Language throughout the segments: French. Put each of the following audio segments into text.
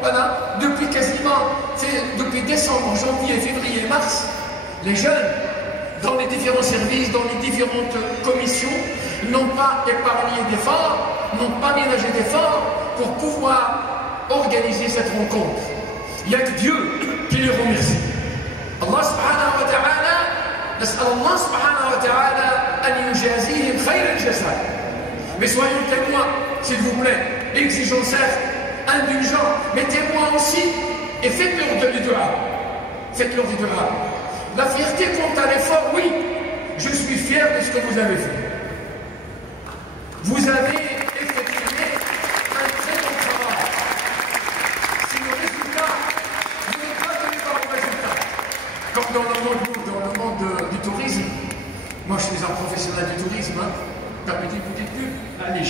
voilà, depuis depuis décembre, janvier, février, mars, les jeunes, dans les différents services, dans les différentes commissions, n'ont pas épargné d'efforts, n'ont pas ménagé d'efforts pour pouvoir organiser cette rencontre. Il n'y a que Dieu qui les remercie. Allah subhanahu wa ta'ala, نسأل الله سبحانه وتعالى أن يجازيهم خير الجزاء. Mais soyons témoins, s'il vous plaît, exigeons certes, indulgents, mais témoins aussi, et faites-leur de dua. Faites-leur du dua. La fierté compte à l'effort, oui, je suis fier de ce que vous avez fait. Vous avez effectué un très bon travail. Si le résultat, vous n'êtes pas tenu par le résultat. Comme dans le monde du tourisme, moi je suis un professionnel du tourisme, hein. Permettez une petite pub, allez.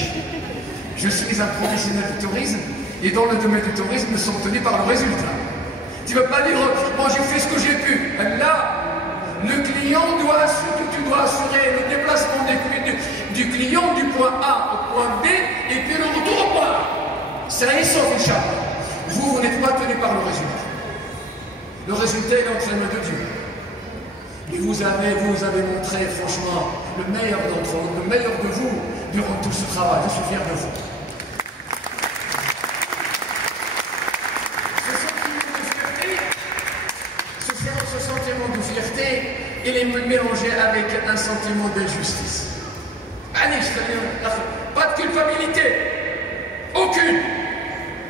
Je suis un professionnel du tourisme, et dans le domaine du tourisme, nous sommes tenus par le résultat. Tu ne vas pas dire, moi j'ai fait ce que j'ai pu. Là, le client tu dois assurer le déplacement du client du point A au point B, et puis le retour au point A. C'est un sauf, Inch'Allah. Vous n'êtes pas tenu par le résultat. Le résultat est entre les mains de Dieu. Et vous avez montré franchement le meilleur d'entre vous, le meilleur de vous durant tout ce travail. Je suis fier de vous. Ce sentiment de fierté, il est mélangé avec un sentiment d'injustice. Pas de culpabilité. Aucune.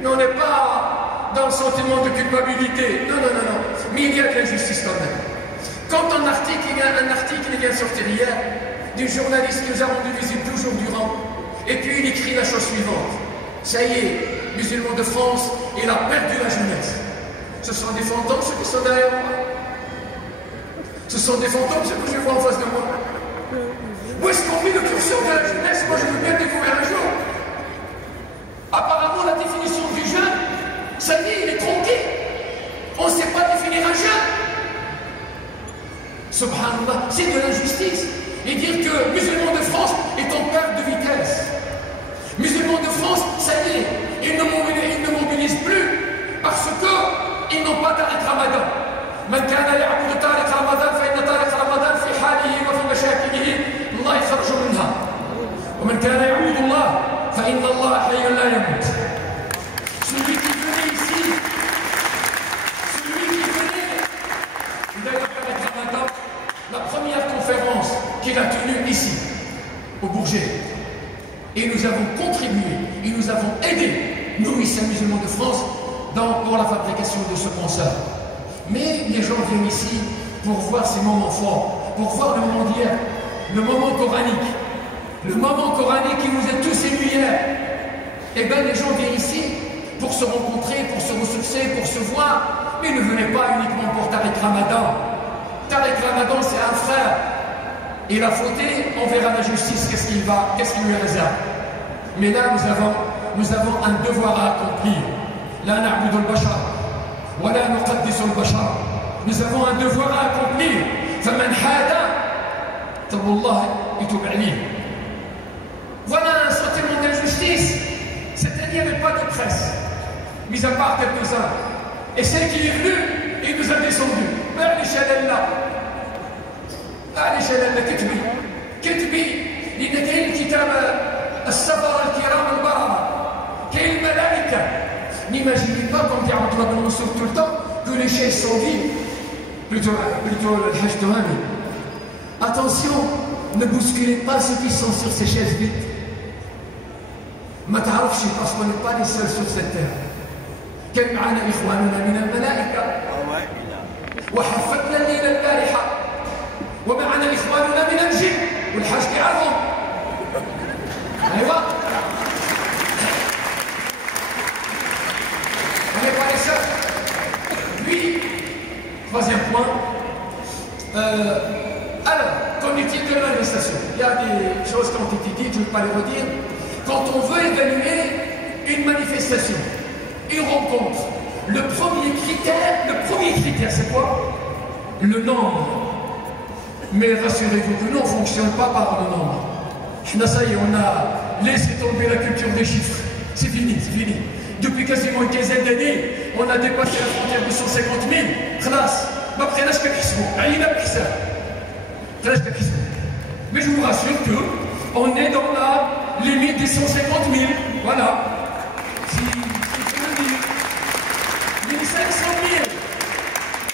Mais on n'est pas dans le sentiment de culpabilité. Non. Mais il y a de l'injustice quand même. Quand il y a un article qui vient de sortir hier, du journaliste qui nous a rendu visite 12 jours durant, et puis il écrit la chose suivante. Ça y est, musulmans de France, il a perdu la jeunesse. Ce sont des fantômes ceux qui sont derrière moi. Ce sont des fantômes ceux que je vois en face de moi. Où est-ce qu'on met le curseur de la jeunesse? Moi je veux bien le découvrir un jour. Apparemment la définition du jeune, ça y est, il est tronqué. On ne sait pas définir un jeune. Subhanallah, c'est de l'injustice. Et dire que musulmans de France est en perte de vitesse. Musulmans de France, ça y est, ils ne mobilisent plus parce qu'ils n'ont pas Tariq Ramadan. من كان يعبد طارق رمضان فإن طارق رمضان في حاله وفي مشاكله الله يخرج منها ومن كان يعبد الله فإن الله حي لا يموت. Celui qui venait ici, d'ailleurs Tariq Ramadan, la première conférence qu'il a tenue ici, au Bourget, et nous avons contribué, et nous avons aidé, nous ici, musulmans de France, pour la fabrication de ce concert. Mais les gens viennent ici pour voir ces moments forts, pour voir le moment d'hier, le moment coranique. Le moment coranique qui vous est tous ému hier. Eh bien, les gens viennent ici pour se rencontrer, pour se ressourcer, pour se voir. Mais ne venez pas uniquement pour Tariq Ramadan. Tariq Ramadan, c'est un frère. Il a fauté, on verra la justice, qu'est-ce qu'il lui réserve. Mais là, nous avons un devoir à accomplir. La na'budu al-bashar. ولا نقدس البشر. Nous avons un devoir à accomplir. فمن حاد تب الله يتوب عليه. Voilà un sentiment d'injustice. C'est-à-dire qu'il n'y avait pas de presse, mis à part quelques-uns. Et celle qui est venue, il nous a descendu. كتبي لأن كاين الكتاب السفر الكرام البررة كاين الملائكة. N'imaginez pas, comme dit Abdullah Ben Mansour tout le temps, que les chaises sont vides. Plutôt le Hajj de Rami. Attention, ne bousculez pas ceux qui sont sur ces chaises vides. Ma ta'arafshi, parce qu'on n'est pas les seuls sur cette terre. كان معنا إخواننا من الملائكة وحفتنا الليلة البارحة ومعنا إخواننا من الجن والحاج كيعرفهم. أيوة. Puis, troisième point, alors, qu'en est-il de manifestation? Il y a des choses qui ont été dites, je ne vais pas les redire. Quand on veut évaluer une manifestation, une rencontre, le premier critère, c'est quoi? Le nombre. Mais rassurez-vous que nous, on ne fonctionne pas par le nombre. Ça y est, on a laissé tomber la culture des chiffres. C'est fini, c'est fini. Depuis quasiment une quinzaine d'années, on a dépassé la frontière de 150 000. Khalas, ma prénage kakismo, aïna biksa. Prénage kakismo. Mais je vous rassure qu'on est dans la limite des 150 000. Voilà. Si je veux dire, les 500 000,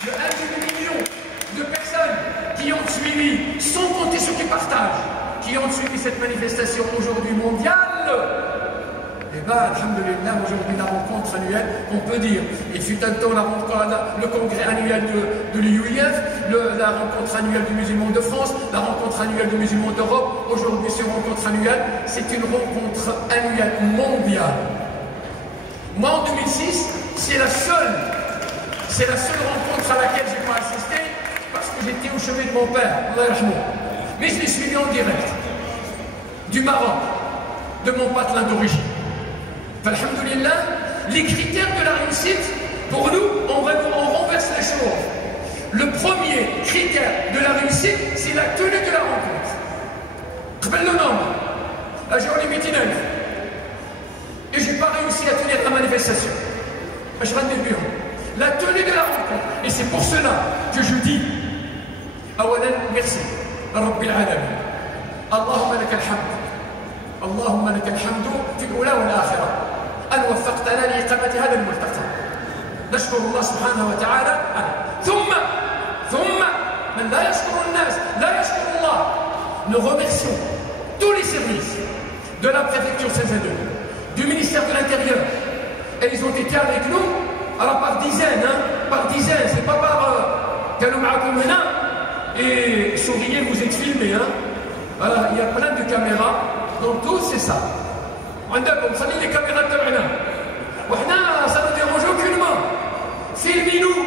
le 1,5 million de personnes qui ont suivi, sans compter ceux qui partagent, qui ont suivi cette manifestation aujourd'hui mondiale, et bien, alhamdoulilah, aujourd'hui la rencontre annuelle, on peut dire, il fut un temps le congrès annuel de l'UIF, la rencontre annuelle du musulman de France, la rencontre annuelle du musulman d'Europe, aujourd'hui cette rencontre annuelle, c'est une rencontre annuelle mondiale. Moi en 2006, c'est la seule rencontre à laquelle je n'ai pas assisté, parce que j'étais au chevet de mon père, mais je l'ai suivi en direct, du Maroc, de mon patelin d'origine. Alhamdulillah, les critères de la réussite, pour nous, on renverse les choses. Le premier critère de la réussite, c'est la tenue de la rencontre. Qbel le nombre, la journée mitinale. Et je n'ai pas réussi à tenir la manifestation. Je rentre du bureau. La tenue de la rencontre. Et c'est pour cela que je dis, awalan, merci, Rabbil Alamin. Allahumma laka al-hamd. اللهم لك الحمد في الأولى والآخرة أن وفقتنا لإقامة هذا الملتقى. نشكر الله سبحانه وتعالى ثم من لا يشكر الناس لا يشكر الله. Nous remercions tous les services de la préfecture Saint-Denis, du ministère de l'Intérieur, et ils ont été avec nous alors par dizaines, c'est pas par et souriez, vous êtes filmés, voilà, il y a plein de caméras. Donc tout c'est ça. On a les caméras de l'État. Ça ne dérange aucunement. Filmez-nous,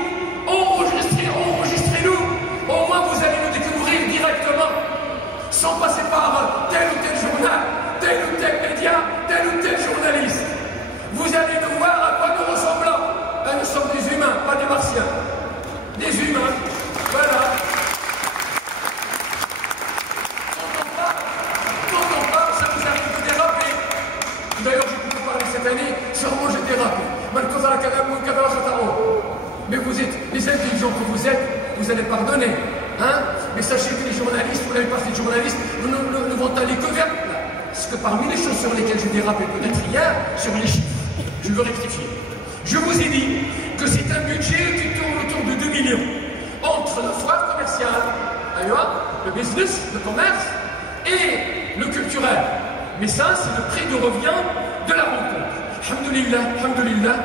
enregistrez-nous. Au moins vous allez nous découvrir directement, sans passer par tel ou tel journal, tel ou tel média, tel ou tel journaliste. Vous allez nous voir à quoi nous ressemblons. Nous sommes des humains, pas des martiens. Des humains. Voilà. D'ailleurs, je peux vous parler cette année, sûrement j'ai dérapé. Mais vous êtes, les intelligents que vous êtes, vous allez pardonner. Mais sachez que les journalistes, ou la partie des journalistes, ne vont aller que vers là. Parce que parmi les choses sur lesquelles je dérapais peut-être hier, sur les chiffres, je veux rectifier. Je vous ai dit que c'est un budget qui tourne autour de 2 millions. Entre la foire commerciale, le business, le commerce, et le culturel. Mais ça, c'est le prix de revient de la rencontre. Alhamdulillah,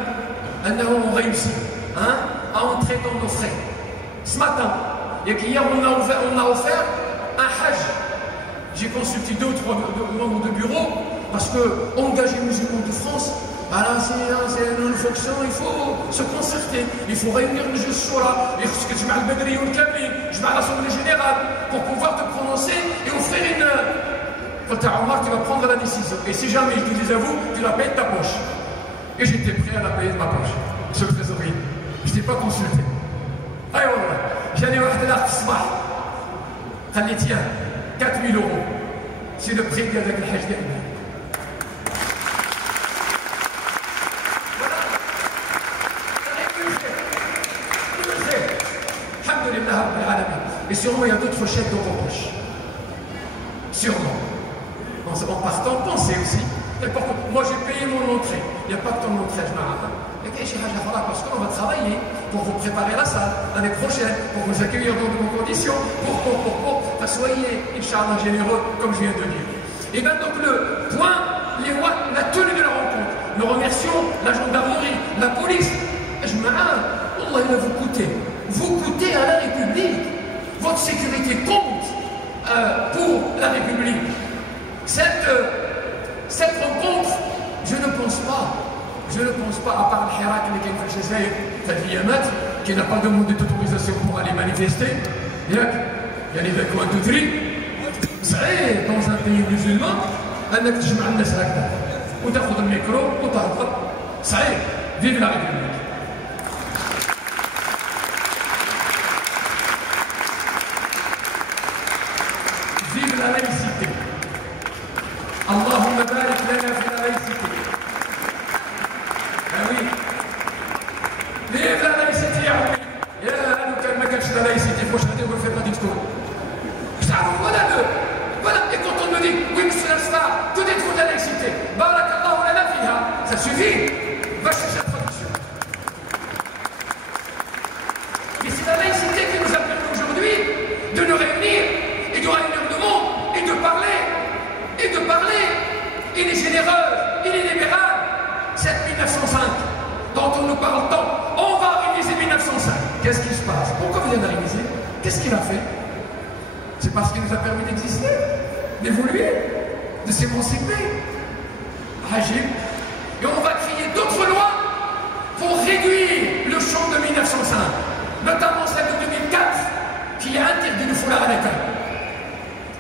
on réussit à entrer dans nos frais. Ce matin, et hier, on a offert un hajj. J'ai consulté 2 ou 3 membres de bureau parce que engager les musulmans de France, c'est une fonction, il faut se concerter, il faut réunir les juges Shura, il faut que tu m'as le Badri ou le Kabli, je m'ai l'Assemblée générale pour pouvoir te prononcer et offrir une. Quand tu as Omar, tu vas prendre la décision. Et si jamais je te dis à vous, tu la payes de ta poche. Et j'étais prêt à la payer de ma poche, monsieur le trésorier. Je ne t'ai pas consulté. Allez, voilà. J'allais voir de l'art Sbah. Allez, tiens, 4 000 €. C'est le prix avec le Hajj d'Ahmed. Voilà. Alhamdulillah Rabbil Alamin. Et sûrement, il y a d'autres chefs de reproche. Sûrement. En partant, pensez aussi. Moi, j'ai payé mon entrée. Il n'y a pas que ton entrée, je m'arrête. Parce qu'on va travailler pour vous préparer la salle l'année prochaine, pour vous accueillir dans de bonnes conditions, pour soyez, Inch'Allah, généreux, comme je viens de dire. Et bien, donc, le point, la tenue de la rencontre. Nous remercions la gendarmerie, la police. Allah, il va vous coûter. Vous coûtez à la République. Votre sécurité compte pour la République. Cette rencontre, je ne pense pas, à part le Hirak qui n'a pas demandé d'autorisation pour aller manifester, il y a les vêtements de tri, c'est dans un pays musulman, أنك تجمع الناس هكذا وتاخذ الميكرو وتهضر صحيح vive la République. Vive la laïcité. Allahumma barik lana fi la laïcité. qu'est-ce qui se passe? Pourquoi vous êtes arrivé? Qu'est-ce qu'il a fait? C'est parce qu'il nous a permis d'exister, d'évoluer, de s'émanciper. Agile. Et on va créer d'autres lois pour réduire le champ de 1905, notamment celle de 2004 qui interdit le foulard à l'école.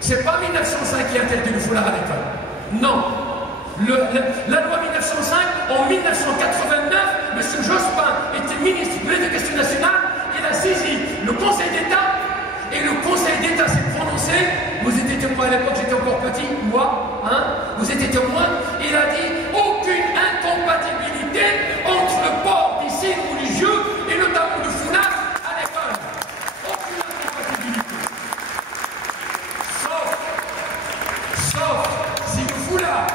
C'est pas 1905 qui interdit le foulard à l'école. Non. La loi 1905, en 1989, M. Jospin était ministre de l'Éducation nationale, il a saisi le Conseil d'État, et le Conseil d'État s'est prononcé. Vous étiez témoin à l'époque, j'étais encore petit, moi, hein, vous étiez témoin, il a dit aucune incompatibilité entre le port des signes religieux et notamment le foulard à l'école. Aucune incompatibilité. Sauf si le foulard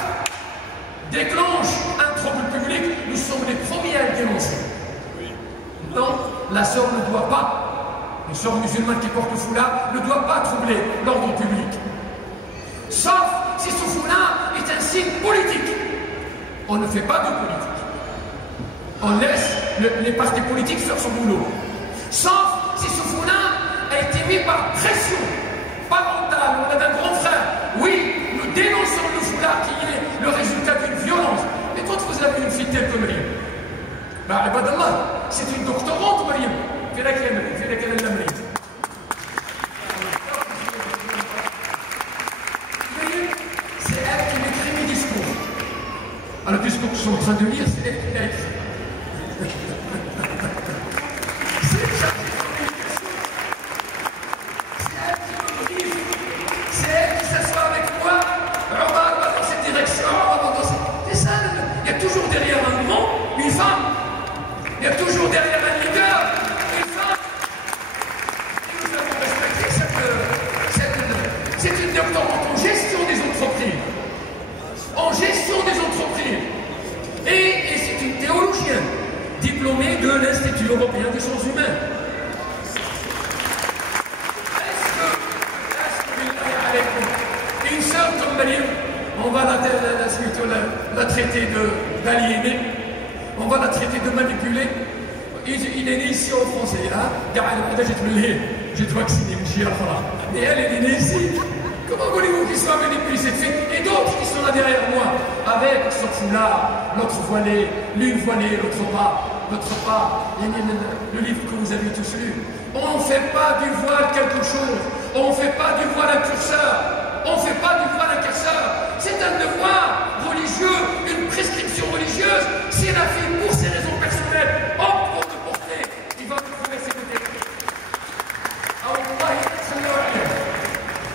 déclenche un trouble public, nous sommes les premiers à le dénoncer. Non, la sœur ne doit pas, une sœur musulmane qui porte le foulard, ne doit pas troubler l'ordre public. Sauf si ce foulard est un signe politique. On ne fait pas de politique. On laisse les partis politiques faire son boulot. Sauf si ce foulard a été mis par pression parentale. On a d'un grand frère. Oui, nous dénonçons le foulard qui est le résultat d'une violence. Mais quand vous avez une fille telle que Mariam, c'est une doctorante, Mariam. C'est elle qui m'écrit mes discours. Alors, le discours que je suis en train de lire, c'est elle qui l'a écrit. C'est elle qui s'assoit avec moi. On va dans cette direction, on va dans cette... C'est ça, il y a toujours derrière un moment une femme. Il y a toujours derrière un leader une femme. Et nous avons respecté c'est une doctorante en gestion des entreprises. En gestion des entreprises. Et c'est une théologienne diplômée de l'Institut européen des sciences humaines. Une sœur comme Mariam, on va la traiter d'aliénée, on va la traiter de manipulée. Il est né ici en France, j'ai vacciné, et elle est née ici. Comment voulez-vous qu'il soit manipulé cette fille? Et d'autres qui sont là derrière moi, avec son foulard, l'autre voilé, l'une voilée, l'autre pas. Le livre que vous avez tous lu. On ne fait pas du voile quelque chose. On ne fait pas du voile un curseur. On ne fait pas du voile un curseur. C'est un devoir religieux, une prescription religieuse. Si la fille, pour ses raisons personnelles, opte pour le porter, il va nous trouver à ses côtés.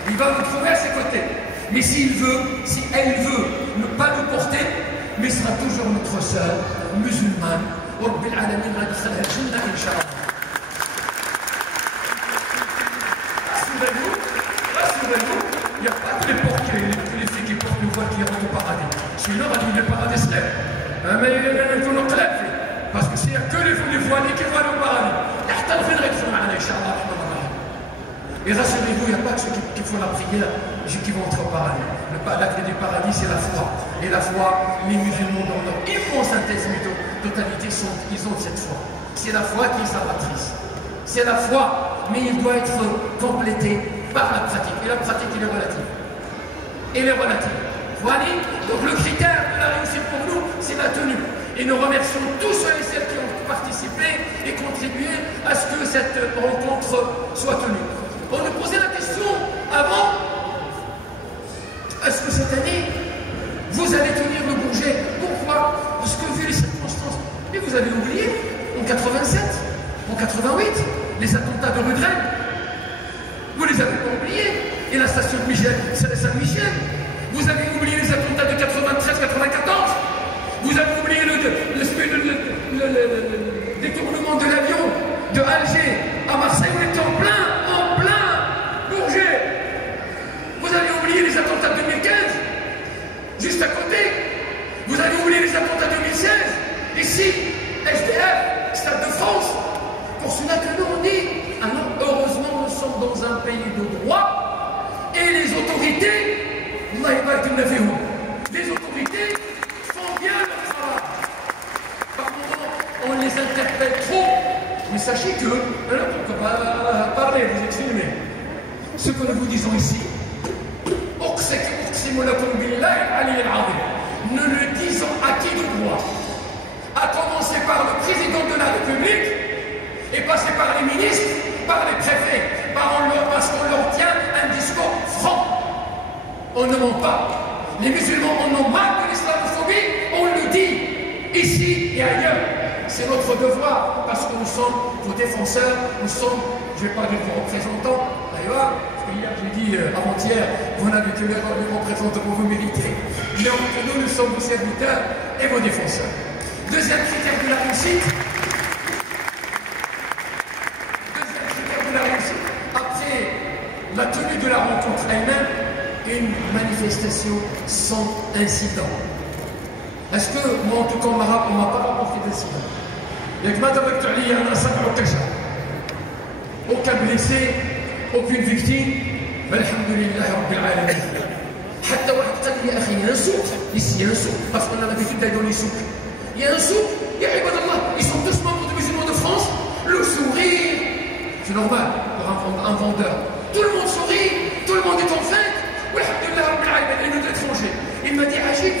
Il va nous trouver à ses côtés. Mais s'il veut, si elle veut ne pas nous porter, mais sera toujours notre sœur musulmane. رب العالمين غيدخلها الجنة إن شاء الله. Rassurez-vous, il n'y a pas que les filles qui portent le voile qui rentrent au paradis. Sinon, on dit le paradis se lève. Mais il faut nous claquer. Parce que s'il n'y a que les voilés qui vont aller au paradis. Et rassurez-vous, il n'y a pas que ceux qui font la prière qui vont entrer au paradis. La clé du paradis, c'est la foi. Et la foi, les musulmans dans leur immense totalité, ils ont cette foi. C'est la foi qui est salvatrice. C'est la foi, mais il doit être complété par la pratique. Et la pratique, elle est relative. Elle est relative. Voilà. Donc le critère de la réussite pour nous, c'est la tenue. Et nous remercions tous ceux et celles qui ont participé et contribué à ce que cette rencontre soit tenue. On nous posait la question avant, est-ce que cette année, vous allez tenir le Bourget? Pourquoi? Parce que vu les circonstances. Mais vous avez oublié, en 87, en 88, les attentats de rue de Rennes. Vous les avez pas oubliés. Et la station de Saint-Michel. Vous avez oublié les attentats de 93-94. Vous avez oublié le détournement de l'avion de Alger à Marseille. On était en plein Bourget. Vous avez oublié les attentats de 2015, juste à côté. Vous avez oublié les attentats de 2016, ici, SDF, Stade de France. Pour cela que nous on dit, ah non, heureusement nous sommes dans un pays de droit et les autorités, les autorités font bien leur travail. Par moment, on les interpelle trop Mais sachez que, on ne peut pas parler, vous êtes filmés. Ce que nous vous disons ici, nous le disons à qui de droit, à commencer par le président de la République et passer par les ministres, par les préfets, parce qu'on leur tient un discours franc. On ne ment pas. Les musulmans en ont marre de l'islamophobie, on le dit, ici et ailleurs. C'est notre devoir, parce que nous sommes vos défenseurs, nous sommes, je ne vais pas dire vos représentants, d'ailleurs, parce que hier j'ai dit, avant-hier, vous n'avez que les représentants que vous méritez. Mais entre nous sommes vos serviteurs et vos défenseurs. Deuxième critère de la réussite. Après la tenue de la rencontre elle-même, une manifestation sans incident. Est-ce que moi, en tout cas, on ne m'a pas rapporté d'incident? Aucun blessé, aucune victime. Alhamdulillah Rabbil Alamin. حتى واحد قال لي يا اخي il y a un souk ici, il y a un souk parce qu'on a l'habitude d'aller dans les souks. Il y a un souk, ya ibadallah, ils sont tous membres des musulmans de France, le sourire, c'est normal pour un vendeur. Tout le monde sourit, tout le monde est en fête. Alhamdulillah Rabbil Alamin, et nous étrangers. Il m'a dit Ajib,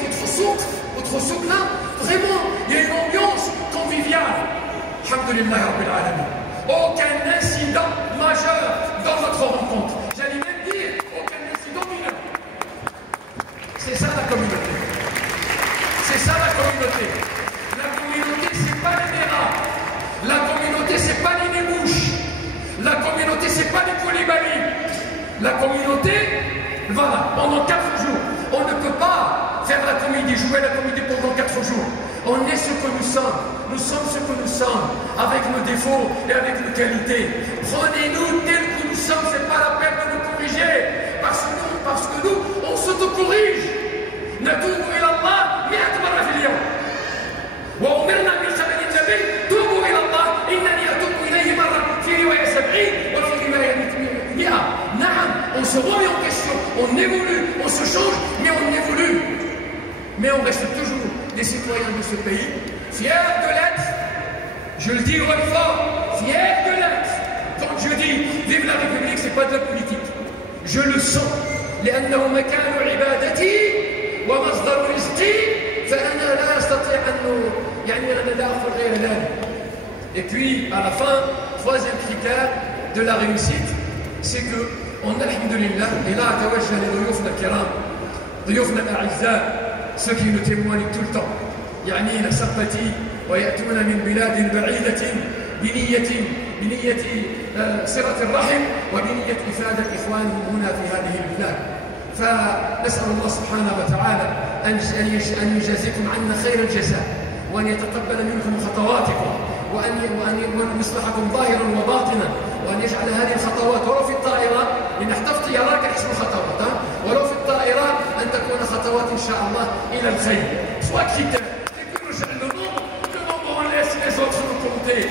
votre souk là, vraiment, il y a une ambiance conviviale. Alhamdulillah Rabbil Alamin. Aucun incident majeur dans notre rencontre. J'allais même dire aucun incident mineur. C'est ça la communauté. C'est ça la communauté. La communauté, c'est pas les méras. La communauté, c'est pas les némouches. La communauté, c'est pas les Koulibaly. La communauté, voilà, pendant 4 jours. On ne peut pas faire la comédie, jouer la comédie pendant 4 jours. On est ce que nous sommes. Nous sommes ce que nous sommes, avec nos défauts et avec nos qualités. Prenez-nous tels que nous sommes, c'est pas la peine de nous corriger. Parce que nous, on s'auto-corrige. نتوب إلى الله 100 مرة في اليوم. وأمرنا من قبل النبي توبوا إلى الله إنني أتوب إليه مرة في رواية 70 وفي رواية 100. نعم, on se remet en question, on évolue, on se change, mais on évolue. Mais on reste toujours des citoyens de ce pays, fiers de l'être. Je le dis haut et fort, fiers de l'être. Quand je dis vive la République, c'est pas de la politique. Je le sens. لأنه مكان عبادتي ومصدر رزقي فأنا لا أستطيع أن لا أخذ غير ذلك. Et puis à la fin, troisième critère de la réussite, c'est que on a alhamdulillah, et là أتوجه لضيوفنا الكرام, ضيوفنا الأعزاء, ceux qui nous témoignent tout le temps, يعني نسقتي ويأتون من بلاد بعيدة بنية صلة الرحم وبنية إفادة إخوانهم هنا في هذه البلاد. فنسأل الله سبحانه وتعالى أن يجازيكم عنا خير الجزاء وأن يتقبل منكم خطواتكم وأن يصلحكم ظاهرا وباطنا وأن يجعل هذه الخطوات ولو في الطائرة لنحتفظ طيارات اسم خطوات ولو في الطائرات أن تكون خطوات إن شاء الله إلى الخير. Soit critère, et que nous cherchons le nombre on laisse les autres nous compter.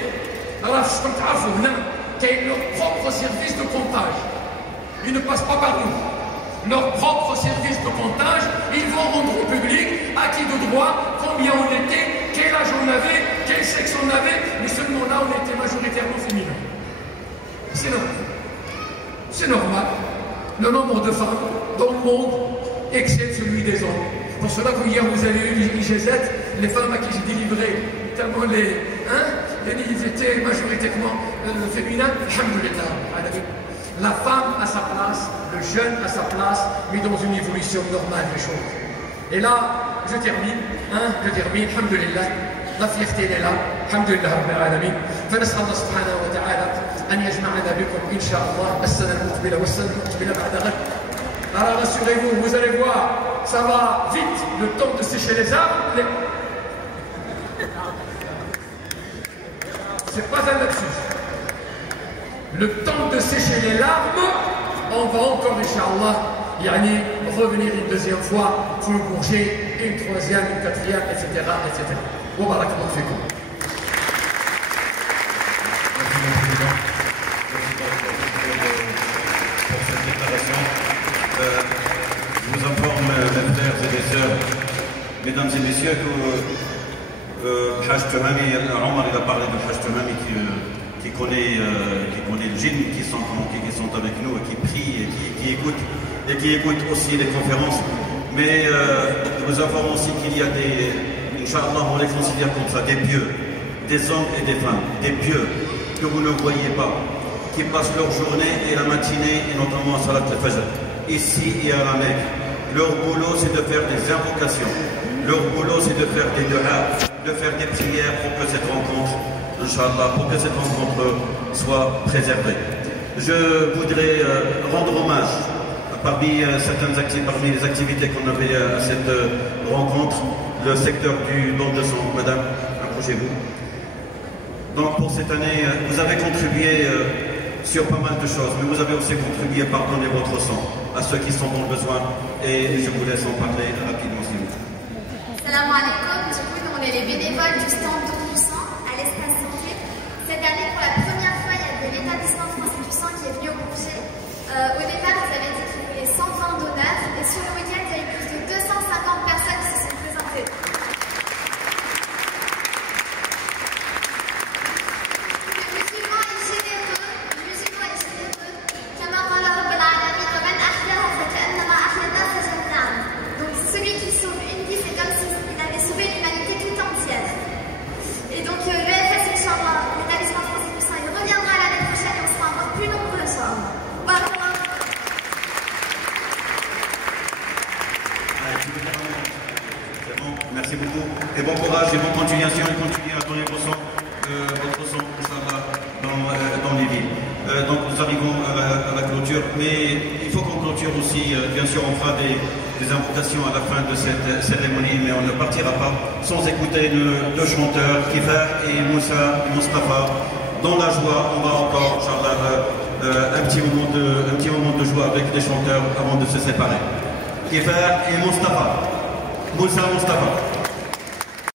Alors je peux تعرفوا هنا كاين leur propre service de comptage. Ils ne passent pas par nous. Leur propre service de comptage, ils vont rendre au public à qui de droit, combien on était, quel âge on avait, quel sexe on avait, mais seulement là on était majoritairement féminin. C'est normal. C'est normal. Le nombre de femmes dans le monde excède celui des hommes. Pour cela que hier vous avez eu l'IGZ, les femmes à qui j'ai délivré, tellement les livres étaient majoritairement féminins, alhamdulillah. La femme à sa place, le jeune à sa place, mais dans une évolution normale des choses. Et là, je termine, alhamdulillah, la fierté est là, alhamdulillah rabbil alamin. فنسأل الله سبحانه وتعالى أن يجمعنا بكم إن شاء الله السنة المقبلة والسنة المقبلة بعد غد. Alors rassurez-vous, vous allez voir, ça va vite, le temps de sécher les arbres. C'est pas un lapsus. Le temps de sécher les larmes, on va encore, Inch'Allah, revenir une deuxième fois pour le Bourget, une troisième, une quatrième, etc. etc. Wa barakallahu fikum. Je vous informe, mes frères et mes sœurs, mesdames et messieurs, que Hajj Temami, Omar, il a parlé de Hajj Temami qui qui connaît le djinn, qui sont avec nous et qui prient et qui écoutent aussi les conférences. Mais nous avons aussi qu'il y a Inch'Allah, on les considère comme ça, des pieux, des hommes et des femmes, des pieux que vous ne voyez pas, qui passent leur journée et la matinée, et notamment à Salat al-Fajr, ici et à la Mecque. Leur boulot, c'est de faire des invocations. Leur boulot, c'est de faire des du'as, de faire des prières pour que cette rencontre, Inch'Allah, pour que cette rencontre soit préservée. Je voudrais rendre hommage parmi les activités qu'on avait à cette rencontre, le secteur du don de sang. Madame, approchez-vous. Donc pour cette année, vous avez contribué sur pas mal de choses, mais vous avez aussi contribué par donner votre sang à ceux qui sont dans le besoin. Et je vous laisse en parler rapidement, s'il vous plaît. Salam alaikum. Du coup, nous on est les bénévoles du stand don du sang à l'espace santé. Cette année, pour la première fois, il y a l'établissement français du sang qui est venu au Bourget. Au départ, ils avaient dit qu'ils voulaient 120 donneurs, et sur le week-end, il y a eu plus de 250 personnes qui se sont présentées. Le musulman est généreux, كما قال رب العالمين ومن أحياها فكأنما أحيا الناس جميعا. Donc celui qui sauve une vie, c'est comme s'il avait sauvé l'humanité tout entière. Et donc l'EFS, Inch'Allah, l'établissement français du sang, il reviendra l'année prochaine et on sera encore plus nombreux, Inch'Allah. C'est bon, merci beaucoup. Et bon courage et bonne continuation. Et continuez à donner votre sang, dans les villes. Donc nous arrivons à la clôture, mais il faut qu'on clôture aussi. Bien sûr, on fera des invocations à la fin de cette cérémonie, mais on ne partira pas sans écouter deux chanteurs, Kifar et Moussa et Mustafa. Dans la joie, on va encore, Inch'Allah, un petit moment de joie avec les chanteurs avant de se séparer. Kifar et Mustafa. Moussa Mustafa.